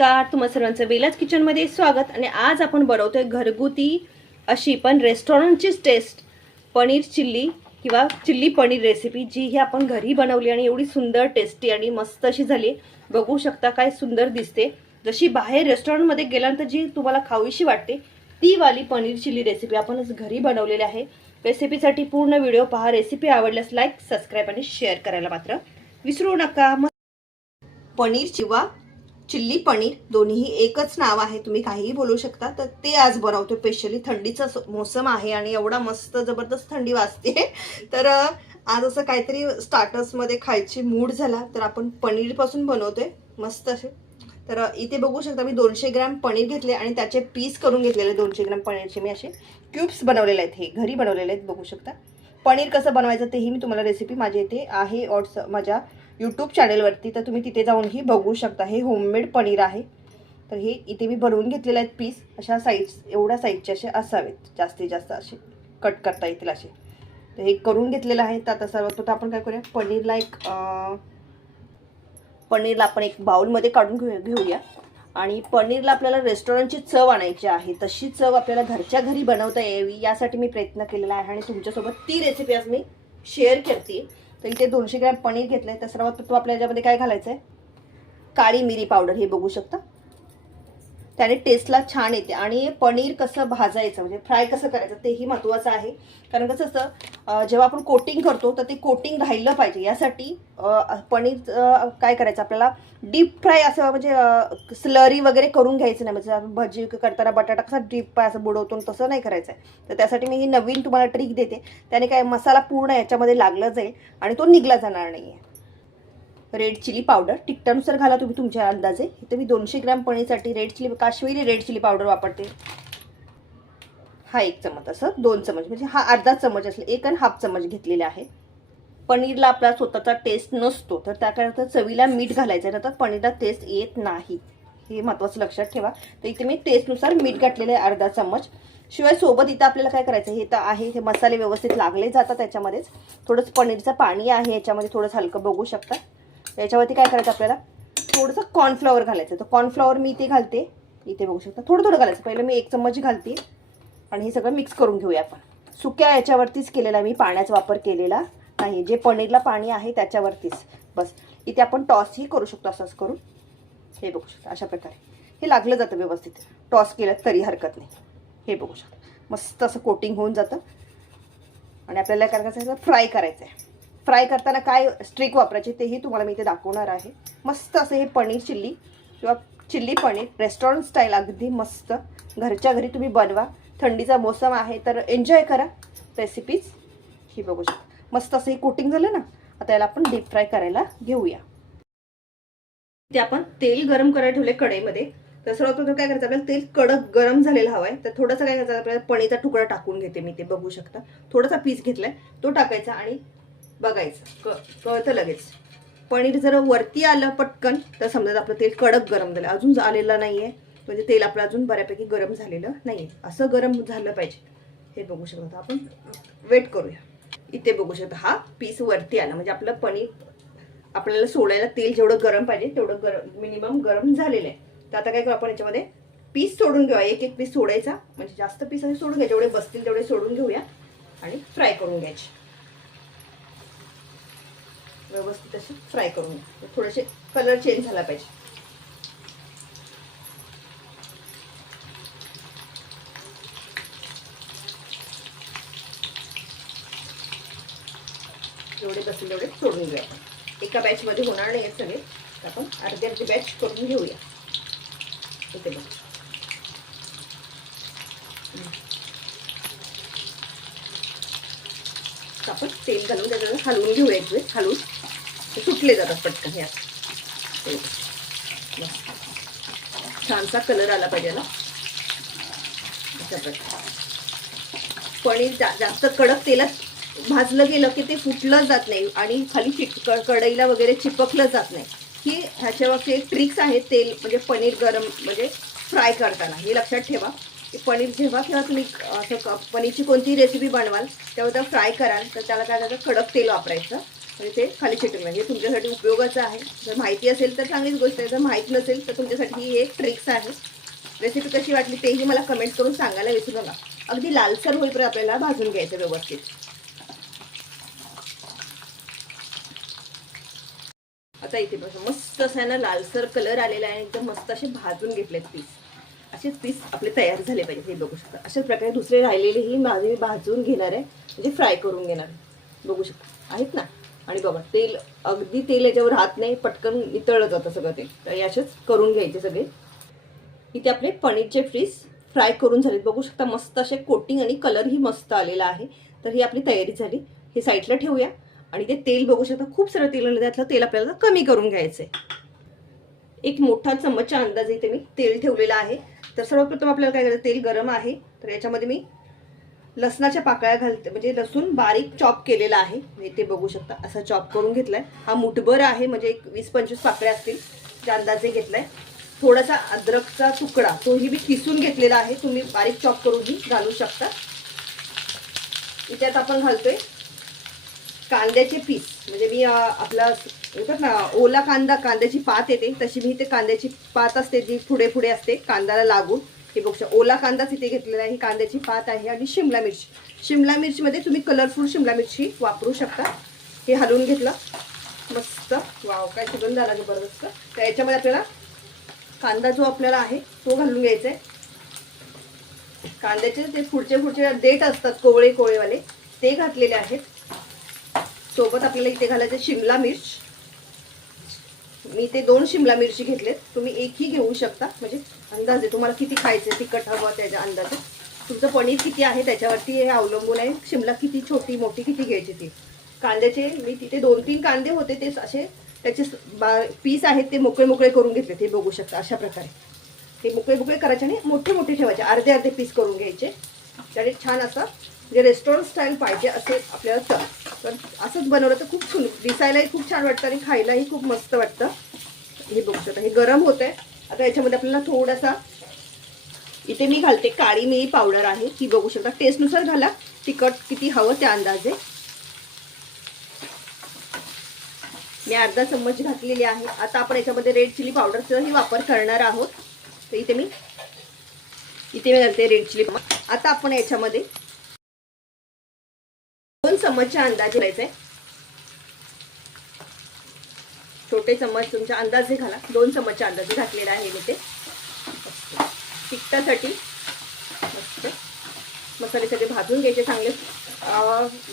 नमस्कार तुम्हा सर्वांचं बेलाच किचनमध्ये स्वागत. आणि आज आपण बनवतोय घरगुती अशी पण रेस्टॉरंटचीच टेस्ट पनीर चिल्ली किंवा चिल्ली पनीर रेसिपी जी ही आपण घरी बनवली आणि एवढी सुंदर टेस्टी आणि मस्त अशी झाली. बघू शकता काय सुंदर दिसते. जशी बाहेर रेस्टॉरंटमध्ये गेल्यानंतर जी तुम्हाला खावीशी वाटते ती वाली पनीर चिल्ली रेसिपी आपणच घरी बनवलेली आहे. रेसिपीसाठी पूर्ण व्हिडिओ पहा. रेसिपी आवडल्यास लाईक सबस्क्राईब आणि शेअर करायला मात्र विसरू नका. मग पनीर किंवा चिल्ली पनीर दोन्हीही एकच नाव आहे तुम्ही काहीही बोलू शकता तर ते आज बनवतो स्पेशली थंडीचा मोसम आहे आणि एवढा मस्त जबरदस्त थंडी वाजते. तर आज असं काहीतरी स्टार्टर्समध्ये खायची मूड झाला तर आपण पनीरपासून बनवतोय मस्त असे. तर इथे बघू शकता मी दोनशे ग्रॅम पनीर घेतले आणि त्याचे पीस करून घेतलेले दोनशे ग्रॅम पनीरचे मी असे क्यूब्स बनवलेले आहेत हे घरी बनवलेले आहेत बघू शकता. पनीर कसं बनवायचं तेही मी तुम्हाला रेसिपी माझ्या इथे आहे ऑट्स माझ्या यूट्यूब चॅनेलवरती तर तुम्ही तिथे जाऊनही बघू शकता. हे होममेड पनीर आहे. तर हे इथे मी बनवून घेतलेले आहेत पीस अशा साईज एवढ्या साईजचे असे असावेत. जास्तीत जास्त असे. कट करता येतील असे. तर हे करून घेतलेलं आहे. तर आता सर्वप्रथम आपण काय करूया? पनीरला एक पनीरला आपण एक बाउलमध्ये काढून घेऊ घेऊया. आणि पनीरला आपल्याला रेस्टॉरंटची चव आणायची आहे. तशी चव आपल्याला घरच्या घरी बनवता यावी यासाठी मी प्रयत्न केलेला आहे. आणि तुमच्यासोबत ती रेसिपी आज मी शेअर करते. तर इथे दोनशे ग्रॅम पनीर घेतलं आहे तर सर्वात तो आपल्या याच्यामध्ये काय घालायचं आहे काळी मिरी पावडर हे बघू शकता. त्याने टेस्टला छान येते. आणि पनीर कसं भाजायचं म्हणजे फ्राय कसं करायचं तेही महत्त्वाचं आहे. कारण कसं असतं जेव्हा आपण कोटिंग करतो तर ते कोटिंग राहिलं पाहिजे. यासाठी पनीर काय करायचं आपल्याला डीप फ्राय असं म्हणजे स्लरी वगैरे करून घ्यायचं नाही. म्हणजे भजी करताना बटाटा कसा डीप फ्राय असं बुडवतो तसं नाही करायचं आहे. तर त्यासाठी मी ही नवीन तुम्हाला ट्रिक देते. त्याने काय मसाला पूर्ण याच्यामध्ये लागला जाईल आणि तो निघला जाणार नाही आहे रेड चिली पावडर. तिखटानुसार घाला तुम्ही तुमच्या अंदाजे. इथे मी दोनशे gram पनीरसाठी red chilli Kashmiri red chilli powder वापरते. हा एक चमच असं दोन चमच. म्हणजे हा अर्धा चमच असले एक आणि हाफ चमच घेतलेला आहे. पनीरला आपला स्वतःचा टेस्ट नसतो तर त्याकरता चवीला मीठ घालायचं आहे. तर पनीरला टेस्ट येत नाही. हे महत्त्वाचं लक्षात ठेवा. तर इथे मी टेस्टनुसार मीठ घातलेलं आहे अर्धा चमच. शिवाय सोबत इथं आपल्याला काय करायचं हे तर आहे हे मसाले व्यवस्थित लागले जातात त्याच्यामध्येच. थोडंसं पनीरचं पाणी आहे याच्यामध्ये थोडंसं हलकं बघू शकता. याच्यावरती काय करायचं आपल्याला? थोडंसं कॉर्नफ्लॉवर घालायचं. तर कॉर्नफ्लॉवर मी इथे घालते. इथे बघू शकता. थोडं थोडं घालायचं. पहिलं मी एक चम्मच घालते. आणि हे सगळं मिक्स करून घेऊया आपण. सुक्या याच्यावरतीच केलेला आहे मी. पाण्याचा वापर केलेला नाही जे पनीरला पाणी आहे त्याच्यावरतीच. बस. इथे आपण टॉसही करू शकतो असंच करून. हे बघू शकता. अशा प्रकारे. हे लागलं जातं व्यवस्थित. टॉस केलं तरी हरकत नाही. हे बघू शकता. मस्त असं कोटिंग होऊन जातं. आणि आपल्याला काय करायचं फ्राय करायचं आहे. फ्राय करताना काय स्ट्रिक वापरायची तेही तुम्हाला मी इथे दाखवणार आहे. मस्त असं हे पनीर चिल्ली किंवा चिल्ली पनीर रेस्टॉरंट स्टाईल अगदी मस्त. घरच्या घरी तुम्ही बनवा. थंडीचा मोसम आहे तर एन्जॉय करा रेसिपीज ही बघू शकता. मस्त असं हे कोटिंग झालं ना आता याला आपण डीप फ्राय करायला घेऊया. ते आपण तेल गरम करायला ठेवले कढईमध्ये. तर सर्वप्रथम काय करायचं आपल्याला तेल कडक गरम झालेलं हवं आहे तर थोडंसं काय करायचं आपल्याला पनीरचा तुकडा टाकून घेते मी ते बघू शकता. थोडासा पीस घेतलाय तो टाकायचा आणि बघायचं. क कळतं लगेच. पनीर जर वरती आलं पटकन तर समजा आपलं तेल कडक गरम झालं. अजून आलेलं नाही आहे म्हणजे तेल आपलं अजून बऱ्यापैकी गरम झालेलं नाही आहे असं गरम झालं पाहिजे. हे बघू शकतो आपण. वेट करूया. इथे बघू शकता हा पीस वरती आला. म्हणजे आपलं पनीर आपल्याला सोडायला तेल जेवढं गरम पाहिजे तेवढं गरम मिनिमम गरम झालेलं आहे. तर आता काय करू आपण याच्यामध्ये? पीस सोडून घेऊया. एक एक पीस सोडायचा. म्हणजे जास्त पीस आम्ही सोडून घ्या. जेवढे बसतील तेवढे सोडून घेऊया. आणि फ्राय करून घ्यायचे. व्यवस्थित असे फ्राय करून घ्या. थोडेसे कलर चेंज झाला पाहिजे. जेवढे बसेल तेवढे सोडून घेऊ आपण. एका बॅचमध्ये होणार नाही आहेत सगळे. तर आपण अर्धे अर्धी बॅच करून घेऊया. इथे बघ. आपण तेल घालून त्याच्यावर हलवून घेऊया एक वेळ. हलवून. तुटले जातात पटकन ह्या छानसा कलर आला पाहिजे ना अशा प्रकारे पनीर जा जास्त कडक तेलात भाजलं गेलं की ते फुटलं जात नाही आणि खाली चिट कढईला वगैरे चिपकलं जात नाही. ही ह्याच्यावरची एक ट्रिक्स आहे तेल म्हणजे पनीर गरम म्हणजे फ्राय करताना. हे लक्षात ठेवा. की पनीर जेव्हा किंवा तुम्ही असं क- पनीरची कोणतीही रेसिपी बनवाल तेव्हा त्या फ्राय कराल तर त्याला काय करायचं? कडक तेल वापरायचं. आणि ते खाली चिटकलं हे म्हणजे तुमच्यासाठी उपयोगाचं आहे. जर माहिती असेल तर चांगलीच गोष्ट आहे. जर माहीत नसेल तर तुमच्यासाठी ही एक ट्रिक्स आहे. रेसिपी कशी वाटली तेही मला कमेंट करून सांगायला विसरू नका. अगदी लालसर होईपर्यंत आपल्याला भाजून घ्यायचं व्यवस्थित. आता इथे बघा मस्त असं आहे ना लालसर कलर आलेला आहे. एकदम मस्त असे भाजून घेतलेत पीस असेच पीस आपले तयार झाले पाहिजे. हे बघू शकता. अशाच प्रकारे दुसरे राहिलेलेही माझे भाजून घेणार आहे. म्हणजे फ्राय करून घेणार बघू शकता. आहेत ना? आणि बघा तेल अगदी तेल याच्यावर राहत नाही पटकन इतळलं जातं सगळं ते. तर हे असेच करून घ्यायचे सगळे. इथे आपले पनीरचे फ्रीज फ्राय करून झालेत. बघू शकता मस्त असे कोटिंग आणि कलरही मस्त आलेला आहे. तर ही आपली तयारी झाली. हे साईडला ठेवूया. आणि ते तेल बघू शकता खूप सारं तेल आलं. त्यातलं तेल आपल्याला कमी करून घ्यायचं आहे एक मोठा चम्मचच्या अंदाजे इथे मी तेल ठेवलेलं आहे. तर सर्वप्रथम आपल्याला काय करायचं तेल गरम आहे. तर याच्यामध्ये मी लसणाच्या पाकळ्या घालते म्हणजे लसूण बारीक चॉप केलेला आहे. हे ते बघू शकता असा चॉप करून घेतलाय. हा मुठभर आहे म्हणजे एक वीस पंचवीस पाकळ्या असतील त्या अंदाजे घेतलाय. थोडासा अद्रकचा तुकडा तोही मी किसून घेतलेला आहे तुम्ही बारीक चॉप करूनही घालू शकता. त्यात आपण घालतोय कांद्याचे पीस म्हणजे मी आपला म्हणतात ना ओला कांदा कांद्याची पात येते तशी मी ते कांद्याची पात असते जी पुढे पुढे असते कांद्याला लागून. हे बघू शकता. ओला कांदाच इथे घेतलेला आहे. ही कांद्याची पात आहे आणि शिमला मिरची. शिमला मिरचीमध्ये तुम्ही कलरफुल शिमला मिरची वापरू शकता. हे हलवून घेतलं. मस्त. वाव काय सुगंध आला जबरदस्त तर याच्यामध्ये आपल्याला कांदा जो आपल्याला आहे तो घालून घ्यायचा आहे कांद्याचे ते पुढचे पुढचे देठ असतात कोवळे कोवळेवाले ते घातलेले आहेत. सोबत आपल्याला इथे घालायचे शिमला मिर्च. मी ते दोन शिमला मिरची घेतलेत. तुम्ही एकही घेऊ शकता. म्हणजे अंदाजे तुम्हाला किती खायचे तिखट हवं त्याच्या अंदाजे. तुमचं पनीर किती आहे त्याच्यावरती हे अवलंबून आहे. शिमला किती छोटी मोठी किती घ्यायची ती? कांद्याचे मी तिथे दोन तीन कांदे होते ते असे त्याचे पीस आहेत ते मोकळे मोकळे करून घेतले ते बघू शकता अशा प्रकारे. ते मोकळे मोकळे करायचे आणि मोठे मोठे ठेवायचे. अर्धे अर्धे पीस करून घ्यायचे. त्याने छान असं म्हणजे रेस्टॉरंट स्टाईल पाहिजे असे आपल्याला तर तर असंच बनवलं तर खूप छून दिसायलाही खूप छान वाटतं आणि खायलाही खूप मस्त वाटतं. हे बघू शकता. हे गरम होतं आहे आता याच्यामध्ये आपल्याला थोडासा इथे मी घालते काळी मिरी पावडर आहे ती बघू शकता. टेस्टनुसार घाला तिखट किती हवं त्या अंदाजे. मी अर्धा चम्मच घातलेली आहे. आता आपण याच्यामध्ये रेड चिली पावडरचाही वापर करणार आहोत. तर इथे मी इथे मी घालते रेड चिली आता आपण याच्यामध्ये दोन चम्मचच्या अंदाजे घालायचे छोटे चम्मच तुमच्या अंदाजे घाला. दोन चम्मचच्या अंदाजे घातलेला आहे मी ते. तिखटासाठी मस्त. मसाले सगळे भाजून घ्यायचे चांगले.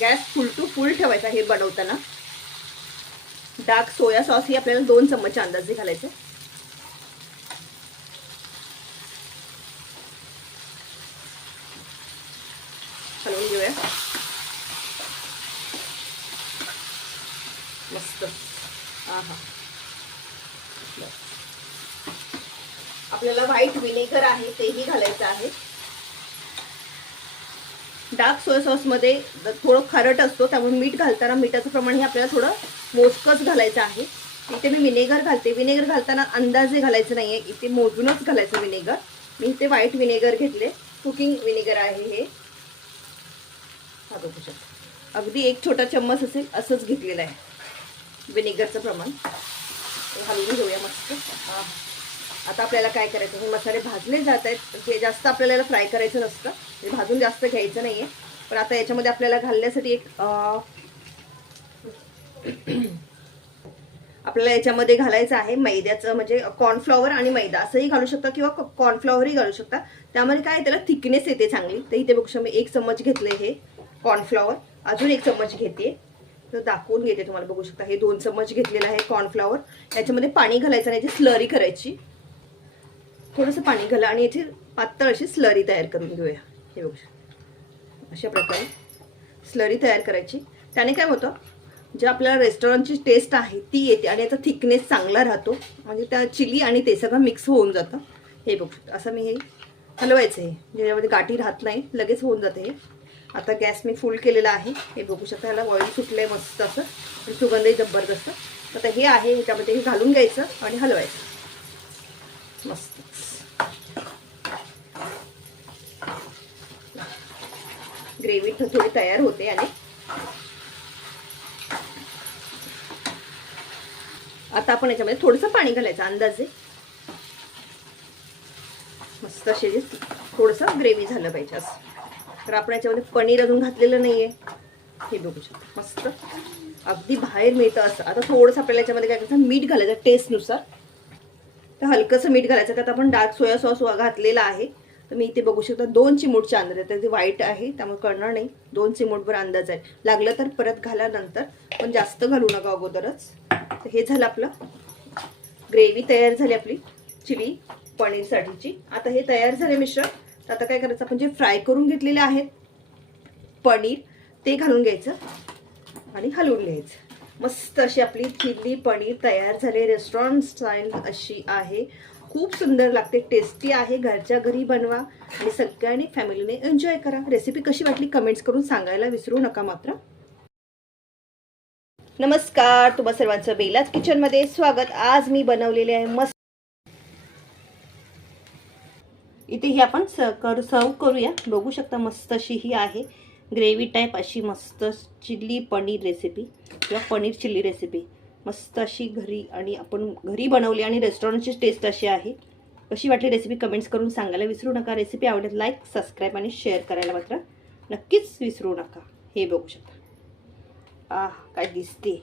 गॅस फुल टू फुल ठेवायचा हे बनवताना. डार्क सोया सॉस ही आपल्याला दोन चम्मचच्या अंदाजे घालायचे हलवून घेऊया मस्त हा हा आपल्याला व्हाईट विनेगर आहे तेही घालायचं आहे. डार्क सोया सॉसमध्ये थोडं खारट असतो त्यामुळे मीठ घालताना मिठाचं प्रमाण हे आपल्याला थोडं मोजकंच घालायचं आहे. इथे मी विनेगर घालते. विनेगर घालताना अंदाजे घालायचं नाही आहे इथे मोजूनच घालायचं विनेगर मी इथे व्हाईट विनेगर घेतले. कुकिंग विनेगर आहे हे. हा बघू शकता. अगदी एक छोटा चम्मच असेल असंच घेतलेलं आहे. विनेगरचं प्रमाण. हलवून घेऊया मस्त. हां आता आपल्याला काय करायचं? हे मसाले भाजले जात आहेत. हे जास्त आपल्याला फ्राय करायचं नसतं. भाजून जास्त घ्यायचं नाही आहे पण आता याच्यामध्ये आपल्याला घालण्यासाठी एक आपल्याला याच्यामध्ये घालायचं आहे मैद्याचं म्हणजे कॉर्नफ्लॉवर आणि मैदा. असंही घालू शकता किंवा कॉर्नफ्लॉवरही घालू शकता. त्यामध्ये काय त्याला थिकनेस येते चांगली. तर इथे बघू शकता मी एक चम्मच घेतले हे कॉर्नफ्लॉवर अजून एक चम्मच घेते. तर दाखवून घेते तुम्हाला बघू शकता. हे दोन चम्मच घेतलेलं आहे कॉर्नफ्लॉवर याच्यामध्ये पाणी घालायचं नाही याची स्लरी करायची. थोडंसं पाणी घाला आणि याची पातळ अशी स्लरी तयार करून घेऊया. हे बघू शकता. अशा प्रकारे स्लरी तयार करायची. त्याने काय होतं? जे आपल्याला रेस्टॉरंटची टेस्ट आहे ती येते आणि याचा थिकनेस चांगला राहतो. म्हणजे त्या चिली आणि ते सगळं मिक्स होऊन जातं. हे बघू शकता. असं मी हे हलवायचं हे ज्याच्यामध्ये गाठी राहत नाही लगेच होऊन जाते हे. आता गॅस मी फुल केलेला आहे. हे बघू शकता. ह्याला ऑइल सुटलं आहे मस्त असं. आणि सुगंधही जबरदस्त. आता हे आहे ह्याच्यामध्ये हे घालून घ्यायचं आणि हलवायचं. मस्त. ग्रेव्ही थोडी तयार होते आणि आता आपण याच्यामध्ये थोडंसं पाणी घालायचं अंदाजे. मस्त असे थोडंसं ग्रेव्ही झालं पाहिजे असं. तर आपण याच्यामध्ये पनीर अजून घातलेलं नाही आहे हे बघू शकतो. मस्त. अगदी बाहेर मिळतं असं. आता थोडंसं आपल्याला याच्यामध्ये काय करायचं मीठ घालायचं टेस्टनुसार तर हलकंसं मीठ घालायचं. त्यात आपण डार्क सोया सॉस घातलेला आहे. तर मी इथे बघू शकता दोन चिमूटचे अंदाज आहे तर ते वाईट आहे त्यामुळे कळणार नाही. दोन चिमूटभर अंदाज आहे. लागलं तर परत घाला नंतर पण जास्त घालू नका अगोदरच. तर हे झालं आपलं. ग्रेव्ही तयार झाली आपली चिली पनीरसाठीची. आता हे तयार झाले मिश्रण. तर आता काय करायचं? आपण जे फ्राय करून घेतलेले आहेत पनीर ते घालून घ्यायचं आणि हलवून घ्यायचं. मस्त अशी आपली चिल्ली पनीर तयार झाले. रेस्टॉरंट स्टाईल अशी आहे. खूप सुंदर लागते. टेस्टी आहे. घरच्या घरी बनवा आणि सगळ्यांनी फॅमिलीने एन्जॉय करा. रेसिपी कशी वाटली कमेंट्स करून सांगायला विसरू नका मात्र. नमस्कार. तुम्हा सर्वांचं बेलाच किचनमध्ये स्वागत. आज मी बनवलेले आहे मस्त. इथे ही आपण स कर सर्व करूया. बघू शकता मस्त अशी ही आहे. ग्रेव्ही टाईप अशी मस्त चिल्ली पनीर रेसिपी किंवा पनीर चिल्ली रेसिपी मस्त अशी घरी आणि आपण घरी बनवली आणि रेस्टॉरंटची टेस्ट अशी आहे. कशी वाटली रेसिपी कमेंट्स करून सांगायला विसरू नका. रेसिपी आवडेल लाईक सबस्क्राईब आणि शेअर करायला मात्र नक्कीच विसरू नका. हे बघू शकता. आह काय दिसते.